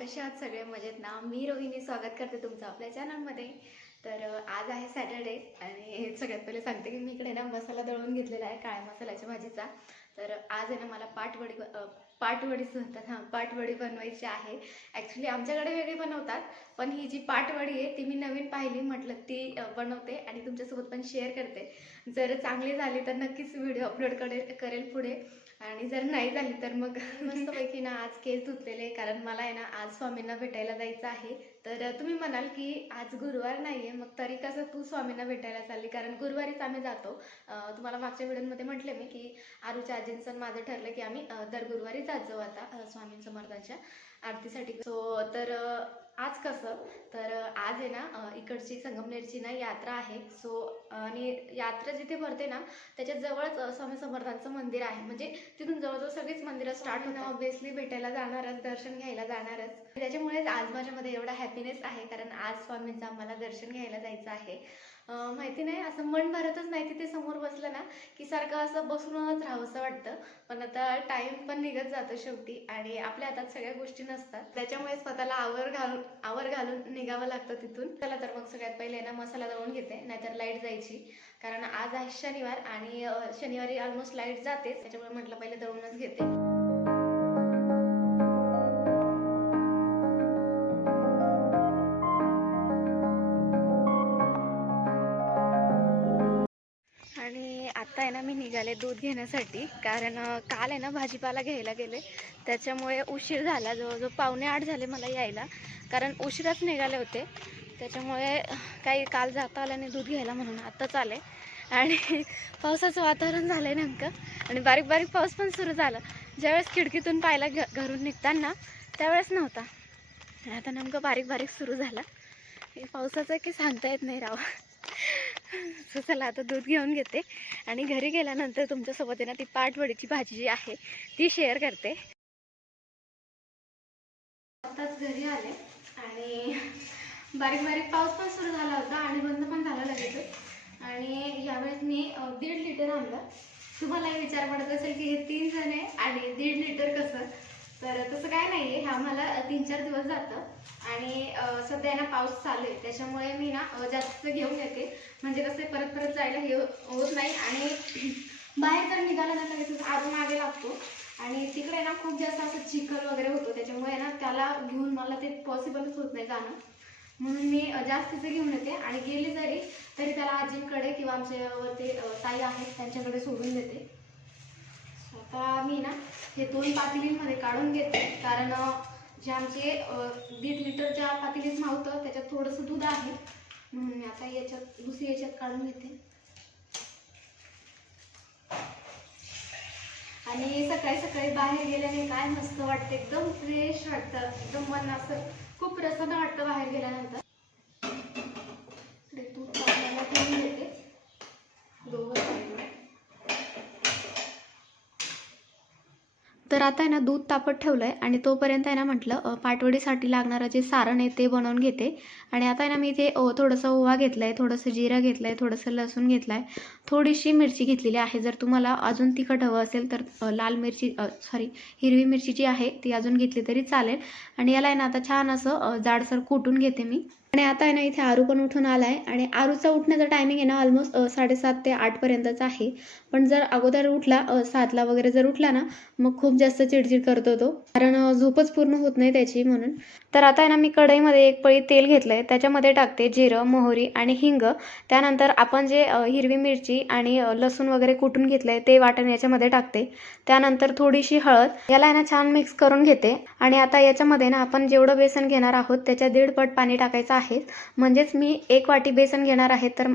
कशा आहात सगळे? मजेत ना? मी रोहिणी स्वागत करते तुमचं आपल्या चॅनलमध्ये तर आज आहे सॅटर्डे आणि सगळ्यात पहिले सांगते की मी इकडे ना मसाला दळून घेतलेला आहे काळ्या मसाल्याच्या भाजीचा. तर आज आहे ना मला पाटवडी पाटवडी म्हणतात हां पाटवडी बनवायची आहे. ॲक्च्युली आमच्याकडे वेगळी बनवतात पण ही जी पाटवडी आहे ती मी नवीन पाहिली म्हटलं ती बनवते आणि तुमच्यासोबत पण शेअर करते. जर चांगली झाली तर नक्कीच व्हिडिओ अपलोड करेल करेल पुढे. आणि जर नाही झाली तर मग मस्तपैकी ना आज केस धुतलेले कारण मला आहे ना आज स्वामींना भेटायला जायचं आहे. तर तुम्ही म्हणाल की आज गुरुवार नाही आहे मग तरी कसं तू स्वामींना भेटायला चालली? कारण गुरुवारीच आम्ही जातो. तुम्हाला मागच्या व्हिडिओमध्ये म्हटले मी की आरूच्या आजींचं माझं ठरलं की आम्ही दर गुरुवारी जात जाऊ आता स्वामी समर्थांच्या आरतीसाठी. सो तर आज कसं? तर आज आहे ना इकडची संगमनेरची ना यात्रा आहे. सो आणि यात्रा जिथे भरते ना त्याच्या जवळच स्वामी समर्थांचं मंदिर आहे. म्हणजे तिथून जवळजवळ सगळीच मंदिरं स्टार्ट होणं ऑब्वियसली भेटायला जाणारच दर्शन घ्यायला जाणारच. त्याच्यामुळेच आज माझ्यामध्ये एवढा हॅपीनेस आहे. कारण आज स्वामींचं आम्हाला दर्शन घ्यायला जायचं आहे. माहिती नाही असं मन भरतच नाही तिथे समोर बसलं ना की सारखं असं बसूनच राहावंसं वाटतं. पण आता टाइम पण निघत जातो शेवटी आणि आपल्या हातात सगळ्या गोष्टी नसतात. त्याच्यामुळे स्वतःला आवर घालून आवर घालून निघावं लागतं तिथून. चला तर मग सगळ्यात पहिले ना मसाला दळून घेते नाहीतर लाइट जायची. कारण आज आहे शनिवार आणि शनिवारी ऑलमोस्ट लाइट जातेच. त्याच्यामुळे म्हटलं पहिले दळूनच घेते. निघाले दूध घेण्यासाठी. कारण काल आहे ना भाजीपाला घ्यायला गेले. त्याच्यामुळे उशीर झाला. जवळजवळ पावणे आठ झाले मला यायला. कारण उशिराच निघाले होते. त्याच्यामुळे काही काल जाता आलं नाही दूध घ्यायला म्हणून. आत्ताच आले. आणि पावसाचं वातावरण झालं आहे नेमकं. आणि बारीक बारीक पाऊस पण सुरू झाला. ज्यावेळेस खिडकीतून पाहिला घ घरून निघताना त्यावेळेस नव्हता. आता नेमकं बारीक बारीक सुरू झाला. पावसाचं की सांगता येत नाही राव? सो चला आता दूध घेऊन घेते. आणि घरी गेल्यानंतर तुमच्यासोबत आहे ना ती पाटवडीची भाजी जी आहे ती शेअर करते. आताच घरी आले. आणि बारीक बारीक पाऊस पण सुरू झाला होता आणि बंद पण झाला लगेच. आणि यावेळेस मी दीड लिटर आणलं. तुम्हालाही विचार पडत असेल की हे तीन जण आहे आणि दीड लिटर कसं? काय नाही आहे आम्हाला मला तीन चार दिवस जातं. आणि सध्या ना पाऊस चालू आहे त्याच्यामुळे मी ना जास्त घेऊन येते. म्हणजे कसं आहे, परत परत जायला हे होत नाही. आणि बाहेर जर निघाला ना लगेच आज मागे लागतो. आणि तिकडे ना खूप जास्त असं चिखल वगैरे होतो. त्याच्यामुळे ना त्याला घेऊन मला ते पॉसिबलच होत नाही जाणं. म्हणून मी जास्तीचं घेऊन येते. आणि गेली जरी तरी त्याला आजींकडे किंवा आमच्यावरती ताई आहेत त्यांच्याकडे सोडून देते. आता मी ना हे दोन पातळींमध्ये काढून घेते. कारण जे आमचे दीड लिटरच्या पातळीत मावतं त्याच्यात थोडंसं दूध आहे. म्हणून मी आता याच्यात दुसरी याच्यात काढून घेते. आणि सकाळी सकाळी बाहेर गेल्याने काय मस्त वाटतं. एकदम फ्रेश वाटतं. एकदम मन असं खूप प्रसन्न वाटतं बाहेर गेल्यानंतर इकडे दूध तापवायला ठेवून घेते दोघं साईडला. तर आता आहे ना दूध तापत ठेवलं आहे आणि तोपर्यंत आहे ना म्हटलं पाटवडीसाठी लागणारं जे सारण आहे ते बनवून घेते. आणि आता आहे ना मी इथे थोडंसं ओवा घेतला आहे थोडंसं जिरा घेतलं आहे थोडंसं लसूण घेतलं आहे थोडीशी मिरची घेतलेली आहे. जर तुम्हाला अजून तिखट हवं असेल तर लाल मिरची सॉरी हिरवी मिरची जी आहे ती अजून घेतली तरी चालेल. आणि याला आहे ना आता छान असं जाडसर कुटून घेते मी. आणि आता आहे ना इथे आरू पण उठून आला आहे आणि आरूचा उठण्याचा टायमिंग आहे ना ऑलमोस्ट साडेसात ते आठपर्यंतच आहे. पण जर अगोदर उठला सातला वगैरे जर उठला ना मग खूप जास्त चिडचिड करतो तो. कारण झोपच पूर्ण होत नाही त्याची म्हणून. तर आता आहे ना मी कढईमध्ये एक पळी तेल घेतलं आहे त्याच्यामध्ये टाकते जिरं मोहरी आणि हिंग. त्यानंतर आपण जे हिरवी मिरची आणि लसूण वगैरे कुटून घेतलं आहे ते वाटण याच्यामध्ये टाकते. त्यानंतर थोडीशी हळद याला आहे ना छान मिक्स करून घेते. आणि आता याच्यामध्ये ना आपण जेवढं बेसन घेणार आहोत त्याच्या दीड पट पाणी टाकायचं आहे. म्हणजेच मी एक वाटी बेसन घेणार आहे तर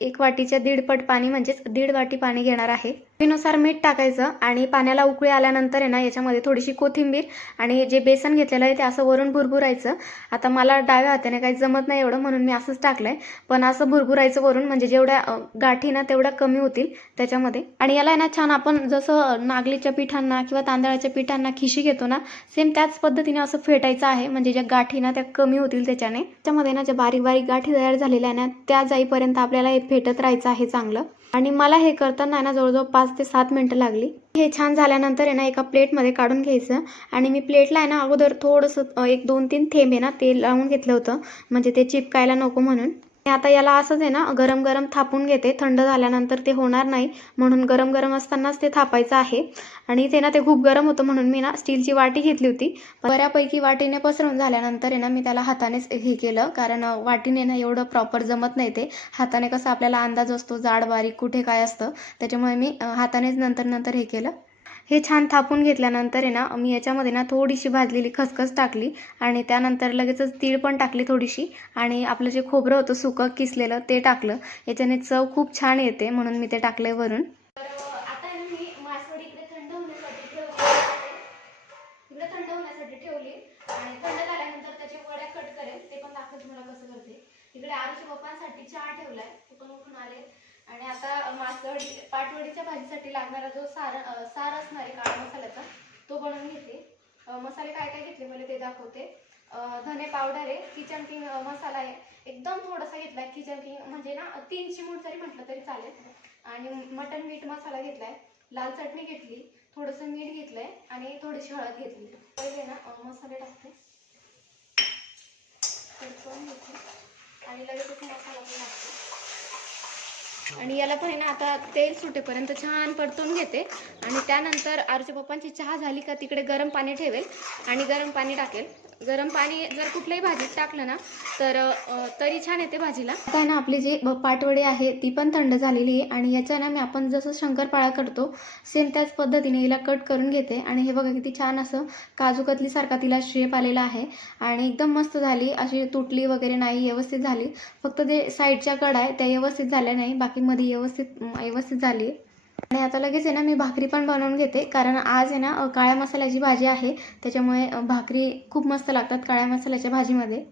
एक वाटीच्या दीड पट पाणी म्हणजेच दीड वाटी पाणी घेणार आहे. चवीनुसार मीठ टाकायचं आणि पाण्याला उकळी आल्यानंतर आहे ना याच्यामध्ये थोडीशी कोथिंबीर आणि जे बेसन घेतलेलं आहे ते असं वरून भुरभुरायचं. आता मला डाव्या हाताने काही जमत नाही एवढं म्हणून मी असंच टाकलं आहे पण असं भुरभुरायचं वरून म्हणजे जेवढ्या गाठी ना तेवढ्या कमी होतील त्याच्यामध्ये. आणि याला आहे ना छान आपण जसं नागलीच्या पिठांना किंवा तांदळाच्या पिठांना खिशी घेतो ना सेम त्याच पद्धतीने असं फेटायचं आहे. म्हणजे ज्या गाठी ना त्या कमी होतील त्याच्याने. त्याच्यामध्ये ना ज्या बारीक बारीक गाठी तयार झालेल्या आहे ना त्या जाईपर्यंत आपल्याला हे फेटत राहायचं आहे चांगलं. आणि मला हे करताना ना जवळजवळ पाच ते सात मिनटं लागली. हे छान झाल्यानंतर आहे ना एका प्लेटमध्ये काढून घ्यायचं. आणि मी प्लेटला आहे ना अगोदर थोडंसं एक दोन तीन थेंब आहे ना ते लावून घेतलं होतं. म्हणजे ते चिपकायला नको म्हणून. आता याला असंच आहे ना गरम गरम थापून घेते. थंड झाल्यानंतर ते होणार नाही. म्हणून गरम गरम असतानाच ते थापायचं आहे. आणि ते ना ते खूप गरम होतं म्हणून मी ना स्टीलची वाटी घेतली होती. बऱ्यापैकी वाटीने पसरून झाल्यानंतर आहे ना मी त्याला हातानेच हे केलं. कारण वाटीने ना एवढं प्रॉपर जमत नाही ते. हाताने कसं आपल्याला अंदाज असतो जाड बारीक कुठे काय असतं. त्याच्यामुळे मी हातानेच नंतर नंतर हे केलं. हे छान थापून घेतल्यानंतर आहे ना मी याच्यामध्ये ना थोडीशी भाजलेली खसखस टाकली आणि त्यानंतर लगेचच तीळ पण टाकली थोडीशी आणि आपलं जे खोबरं होतं सुकं किसलेलं ते टाकलं. याच्याने चव खूप छान येते म्हणून मी ते टाकले वरून. इकडे इकडे आरुच्या पप्पांसाठी चहा ठेवलाय ते पण उठून आले आणि पाटवडी पाटवडीच्या भाजीसाठी लागणारा जो सार सार असणार आहे काळा मसाल्याचा तो बनवून घेते. मसाले काय काय घेतले मला ते दाखवते. धने पावडर आहे किचन किंग मसाला आहे. एकदम थोडासा घेतलाय किचन किंग म्हणजे ना तीन चिमूट जरी म्हटलं तरी चालेल. आणि मटन मीठ मसाला घेतलाय लाल चटणी घेतली थोडंसं मीठ घेतलंय आणि थोडीशी हळद घेतली. पहिले ना मसाले टाकते. घेते. आणि लगेच मसाला पण टाकते. आणि याला पण आहे ना आता तेल सुटेपर्यंत छान परतून घेते. आणि त्यानंतर आरुच्या पप्पांची चहा झाली का तिकडे गरम पाणी ठेवेल. आणि गरम पाणी टाकेल. गरम पाणी जर कुठल्याही भाजीत टाकलं ना तर तरी छान येते भाजीला. काय ना आपली जी पाटवडी आहे ती पण थंड झालेली आहे. आणि याच्या ना मी आपण जसं शंकरपाळा करतो सेम त्याच पद्धतीने हिला कट करून घेते. आणि हे बघा किती छान असं काजू कतलीसारखा तिला शेप आलेला आहे. आणि एकदम मस्त झाली. अशी तुटली वगैरे नाही व्यवस्थित झाली. फक्त ते साईडच्या कड आहे त्या व्यवस्थित झाल्या नाही. बाकी मध्ये व्यवस्थित व्यवस्थित झाली. आणि आता लगेच आहे ना मी भाकरी पण बनवून घेते. कारण आज आहे ना काळ्या मसाल्याची भाजी आहे. त्याच्यामुळे भाकरी खूप मस्त लागतात काळ्या मसाल्याच्या भाजीमध्ये.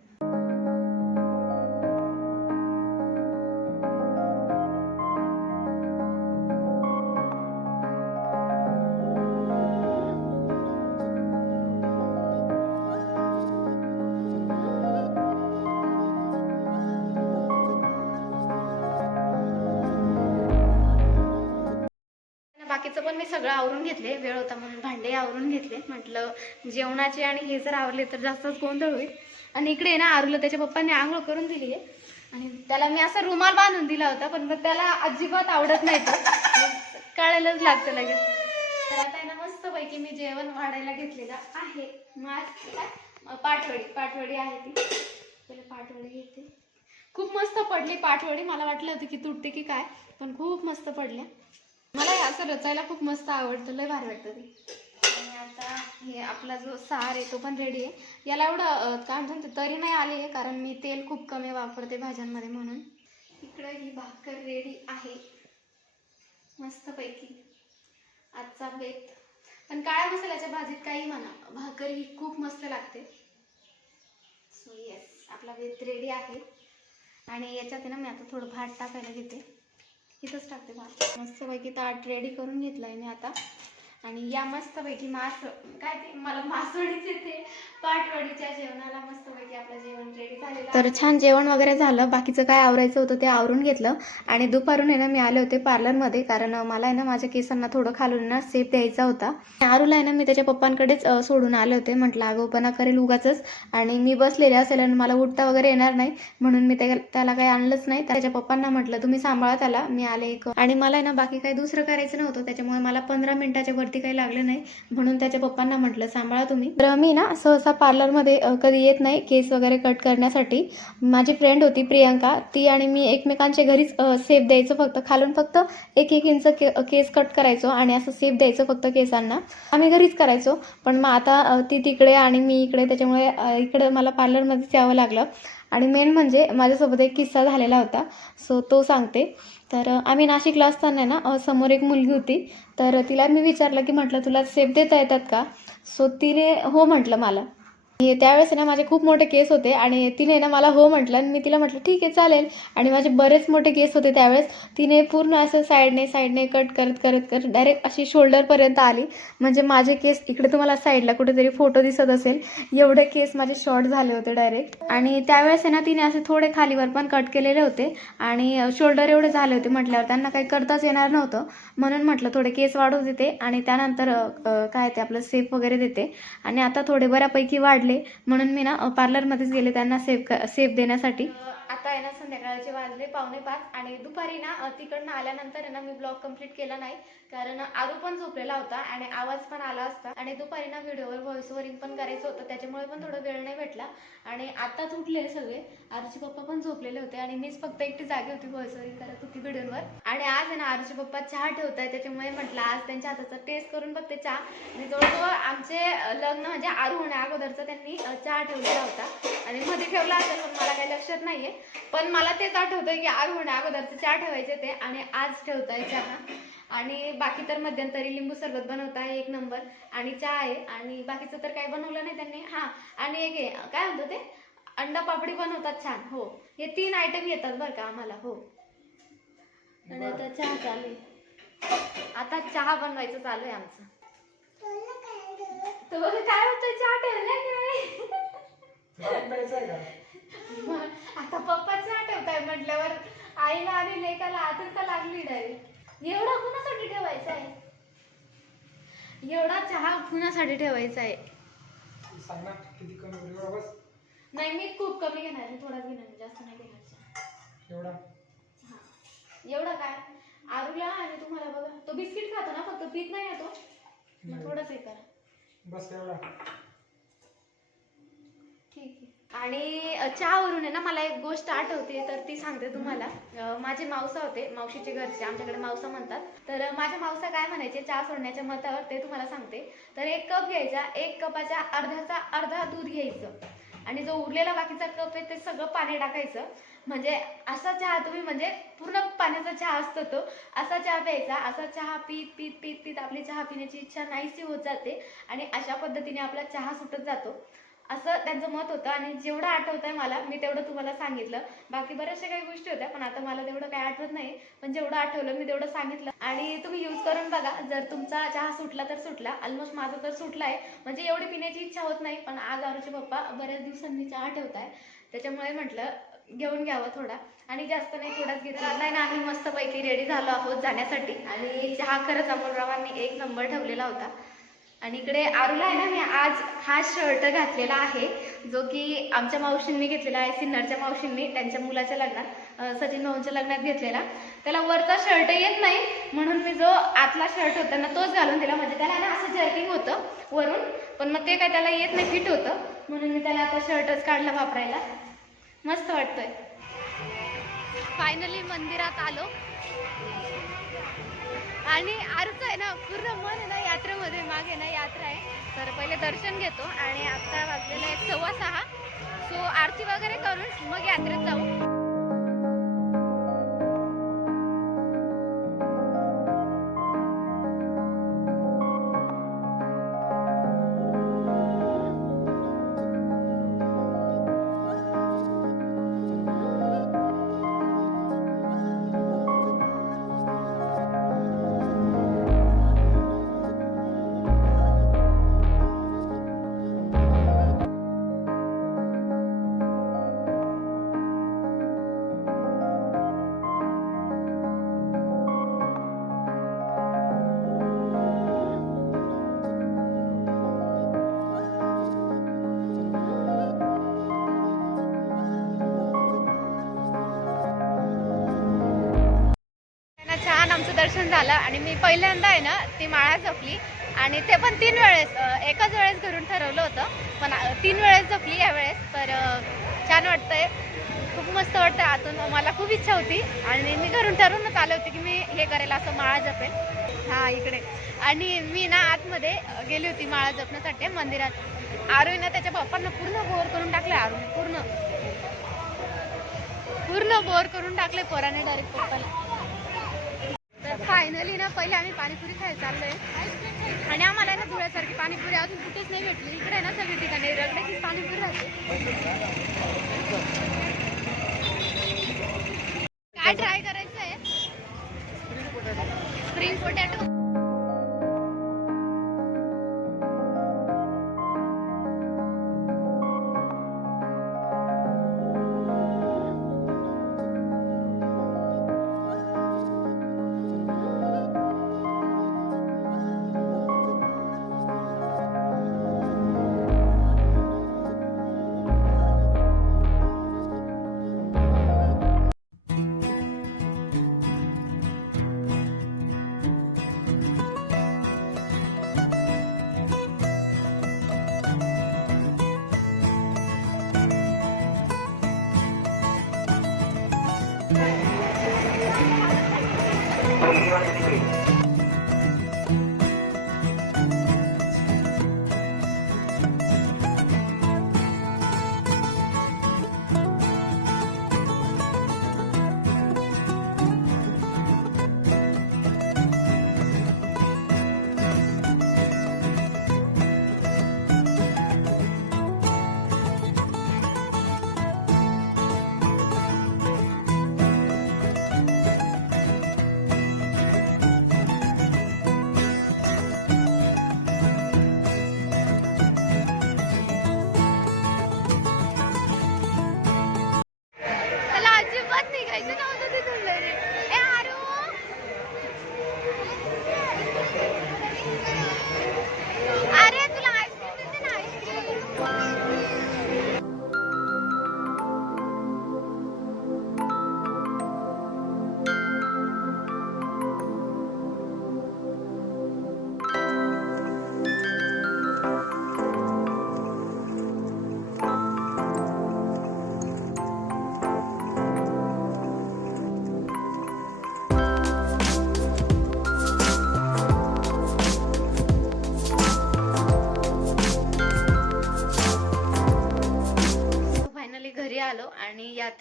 बाकीचं पण मी सगळं आवरून घेतले. वेळ होता म्हणून भांडे आवरून घेतले. म्हटलं जेवणाचे आणि हे जर आवरले तर जास्तच गोंधळ होईल. आणि इकडे ना आरूला त्याच्या पप्पांनी आंघोळ करून दिली आहे. आणि त्याला मी असा रुमाल बांधून दिला होता पण मग त्याला अजिबात आवडत नाही तर काढायलाच लागतं लगेच. तर आता आहे ना मस्तपैकी मी जेवण वाढायला घेतलेलं आहे. मास पाठवडी पाठवडी आहे ती. त्याला पाठवडी घेते खूप मस्त पडली पाठवडी. मला वाटलं होतं की तुटते की काय पण खूप मस्त पडल्या. मला हे असं रचायला खूप मस्त आवडतं लय भारी वाटतं ते. आणि आता हे आपला जो सार आहे तो पण रेडी आहे. याला एवढं काय म्हणतात तरी नाही आले आहे कारण मी तेल खूप कमी वापरते भाज्यांमध्ये म्हणून. इकडं ही भाकर रेडी आहे. मस्तपैकी. आजचा बेत. पण काळ्या मसाल्याच्या भाजीत काही म्हणा भाकर ही खूप मस्त लागते. सो येस आपला बेत रेडी आहे. आणि याच्यात आहे ना मी आता थोडं भात टाकायला घेते. इथंच टाकते. भात मस्तपैकी ताट रेडी करून घेतलाय मी आता. आणि या मस्तपैकी मास काय ते मला मासवडीच येते. पाटवडीच्या जेवणाला मस्तपैकी आपलं जेवण रेडी झालेलं तर छान जेवण वगैरे झालं. बाकीचं काय आवरायचं होतं ते आवरून घेतलं. आणि दुपारून आहे ना मी आले होते पार्लरमध्ये कारण मला आहे ना माझ्या केसांना थोडं खालून ना सेप द्यायचा होता. आरूला आहे ना मी त्याच्या पप्पांकडेच सोडून आले होते. म्हटलं आगोपणा करेल उगाच आणि मी बसलेले असेल आणि मला उठता वगैरे येणार नाही. म्हणून मी त्या- त्याला काही आणलंच नाही. त्याच्या पप्पांना म्हटलं तुम्ही सांभाळा त्याला. मी आले एक आणि मला आहे ना बाकी काही दुसरं करायचं नव्हतं. त्याच्यामुळे मला पंधरा मिनिटाच्या वरती काही लागलं नाही. म्हणून त्याच्या पप्पांना म्हटलं सांभाळा तुम्ही. तर मी ना सहसा पार्लरमध्ये कधी येत नाही केस वगैरे कट करण्यासाठी. माझी फ्रेंड होती प्रियांका. ती आणि मी एकमेकांच्या घरीच सेफ द्यायचो फक्त. खालून फक्त एक एक इंच के केस कट करायचो आणि असं सेफ द्यायचो फक्त केसांना. आम्ही घरीच करायचो. पण मग आता ती तिकडे आणि मी इकडे. त्याच्यामुळे इकडे मला पार्लरमध्येच यावं लागलं. आणि मेन म्हणजे माझ्यासोबत एक किस्सा झालेला होता. सो तो सांगते. तर आम्ही नाशिकला असताना ना समोर एक मुलगी होती. तर तिला मी विचारलं की म्हटलं तुला सेप देता येतात का? सो तिने हो म्हटलं मला. त्यावेळेस ना माझे खूप मोठे केस होते आणि तिने ना मला हो म्हटलं आणि मी तिला म्हटलं ठीक आहे चालेल. आणि माझे बरेच मोठे केस होते त्यावेळेस. तिने पूर्ण असं साईडने साईडने कट करत करत करत डायरेक्ट अशी शोल्डरपर्यंत आली. म्हणजे माझे केस इकडे तुम्हाला साईडला कुठेतरी फोटो दिसत असेल. एवढे केस माझे शॉर्ट झाले होते डायरेक्ट आणि त्यावेळेस आहे ना तिने असे थोडे खालीवर पण कट केलेले होते. आणि शोल्डर एवढे झाले होते म्हटल्यावर त्यांना काही करताच येणार नव्हतं. म्हणून म्हटलं थोडे केस वाढवू देते. आणि त्यानंतर काय ते आपलं सेफ वगैरे देते. आणि आता थोडे बऱ्यापैकी वाढ काढले. म्हणून मी ना पार्लरमध्येच गेले त्यांना सेफ सेफ देण्यासाठी. आता आहे ना संध्याकाळचे वाजले पावणे पाच आणि दुपारी ना तिकडनं आल्यानंतर आहे ना मी ब्लॉग कंप्लीट केला नाही. कारण आरू पण झोपलेला होता आणि आवाज पण आला असता. आणि दुपारी ना व्हिडिओवर व्हॉइस ओव्हरिंग पण करायचं होतं. त्याच्यामुळे पण थोडा वेळ नाही भेटला. आणि आताच उठले सगळे. आरूचे पप्पा पण झोपलेले होते आणि मीच फक्त एकटी जागी होती व्हॉइस ओव्हरिंग करत होती व्हिडिओवर. आणि आज आहे ना आरूचे पप्पा चहा ठेवत आहे त्याच्यामुळे म्हटलं आज त्यांच्या हाताचा टेस्ट करून बघते चहा. आणि जवळजवळ आमचे लग्न म्हणजे आरू होण्या अगोदरचा त्यांनी चहा ठेवलेला होता. आणि मध्ये ठेवला असेल पण मला काही लक्षात नाहीये. पण मला तेच आठवतंय की आरू होण्या अगोदरचे चहा ठेवायचे ते आणि आज ठेवताय चहा. आणि बाकी तर मध्यंतरी लिंबू सरबत बनवताय एक नंबर. आणि चहा आहे. आणि बाकीचं तर काही बनवलं नाही त्यांनी. हां आणि एक आहे काय म्हणतो ते? अंडा पापडी बनवतात छान. हो. हे तीन आयटम येतात बरं का आम्हाला. हो. आणि आता चहा चालू आहे. आता चहा बनवायचं चालू आहे आमचं. तुम्हाला काय होतं चहा ठेवलाय काय? आता पप्पा चहा ठेवताय म्हटल्यावर आईला आणि लेकाला आतुरता लागली डायरेक्ट एवढा कुणासाठी ठेवायचा आहे? एवढा चहा कुणासाठी ठेवायचा आहे? सांग ना किती कमी करू एवढा बस नाही मी खूप कमी घेणार आहे. थोडाच घेणार जास्त नाही घेणार. एवढा? हा. एवढं काय? आरूला आणि तुम्हाला बघा. तो बिस्किट खातो ना फक्त पीत नाही ना तो. मग नाही. थोडंच हे करा. बस एवढा. आणि चहावरून आहे ना मला एक गोष्ट आठवते तर ती सांगते तुम्हाला. माझे मावसा होते मावशीचे घरचे आमच्याकडे मावसा म्हणतात. तर माझ्या मावसा काय म्हणायचे चहा सोडण्याच्या मतावर ते तुम्हाला सांगते. तर एक कप घ्यायचा एक कपाच्या अर्ध्याचा अर्धा दूध घ्यायचं. आणि जो उरलेला बाकीचा कप आहे ते सगळं पाणी टाकायचं. म्हणजे असा चहा तुम्ही म्हणजे पूर्ण पाण्याचा चहा असतो तो. असा चहा प्यायचा असा चहा पीत पीत पीत पीत आपली चहा पिण्याची इच्छा नाहीशी होत जाते. आणि अशा पद्धतीने आपला चहा सुटत जातो. असं त्यांचं मत होतं आणि जेवढं आठवत आहे मला मी तेवढं तुम्हाला सांगितलं. बाकी बऱ्याचशा काही गोष्टी होत्या पण आता मला तेवढं काही आठवत नाही. पण जेवढं आठवलं मी तेवढं सांगितलं. आणि तुम्ही यूज करून बघा जर तुमचा चहा सुटला तर सुटला ऑलमोस्ट माझा तर सुटला आहे म्हणजे एवढी पिण्याची इच्छा होत नाही पण आज आरूचे पप्पा बऱ्याच दिवसांनी चहा ठेवत आहे त्याच्यामुळे म्हटलं घेऊन घ्यावं थोडा. आणि जास्त नाही थोडाच घेतला नाही ना आम्ही मस्तपैकी रेडी झालो आहोत जाण्यासाठी. आणि चहा खरंच अमोलरावांनी एक नंबर ठेवलेला होता. आणि इकडे आरूला आहे ना मी आज हा शर्ट घातलेला आहे जो की आमच्या मावशींनी घेतलेला आहे सिन्नरच्या मावशींनी त्यांच्या मुलाच्या लग्नात सचिन भाऊंच्या लग्नात घेतलेला. त्याला वरचा शर्ट येत नाही म्हणून मी जो आतला शर्ट होता ना तोच घालून दिला. म्हणजे त्याला ना असं जर्किंग होतं वरून पण मग ते काय त्याला येत नाही फिट होतं. म्हणून मी त्याला आता शर्टच काढला वापरायला. मस्त वाटतोय. फायनली मंदिरात आलो. आणि आरूच आहे ना पूर्ण मन आहे ना यात्रेमध्ये मागे ना यात्रा आहे. तर पहिले दर्शन घेतो आणि आता वाजलेलं आहे सव्वा सहा. सो आरती वगैरे करून मग यात्रेत जाऊ. झालं आणि मी पहिल्यांदा आहे ना ती माळा जपली. आणि ते पण तीन वेळेस एकाच वेळेस घरून ठरवलं होतं पण तीन वेळेस जपली यावेळेस. तर छान वाटतंय. खूप मस्त वाटतं आतून मला खूप इच्छा होती आणि मी घरून ठरवूनच आले होते की मी हे करेल असं माळा जपेल. हां इकडे. आणि मी ना आतमध्ये गेली होती माळा जपण्यासाठी मंदिरात. आरोहीनं त्याच्या बाप्पांना पूर्ण बोर करून टाकलं आरोने पूर्ण. पूर्ण बोर करून टाकले पोराने डायरेक्ट पप्पाला. फायनली ना पहिले आम्ही पाणीपुरी खायला चाललोय. आणि आम्हाला ना धुळ्यासारखी पाणीपुरी अजून कुठेच नाही भेटली. इकडे ना सगळी ठिकाणी रगड्याचीच पाणीपुरी राहते.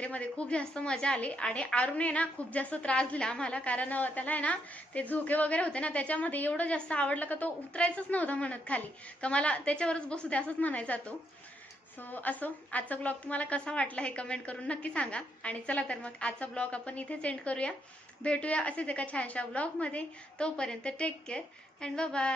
यात्रेमध्ये खूप जास्त मजा आली. आणि आरुने ना खूप जास्त त्रास दिला आम्हाला कारण त्याला आहे ना ते झोके वगैरे होते ना त्याच्यामध्ये एवढं जास्त आवडलं का तो उतरायचंच नव्हता म्हणत खाली. का मला त्याच्यावरच बसू द्या असंच म्हणायचा तो. सो असो आजचा ब्लॉग तुम्हाला कसा वाटला हे कमेंट करून नक्की सांगा. आणि चला तर मग आजचा ब्लॉग आपण इथे सेंड करूया. भेटूया असेच एका छानशा ब्लॉगमध्ये तोपर्यंत टेक केअर अँड बाय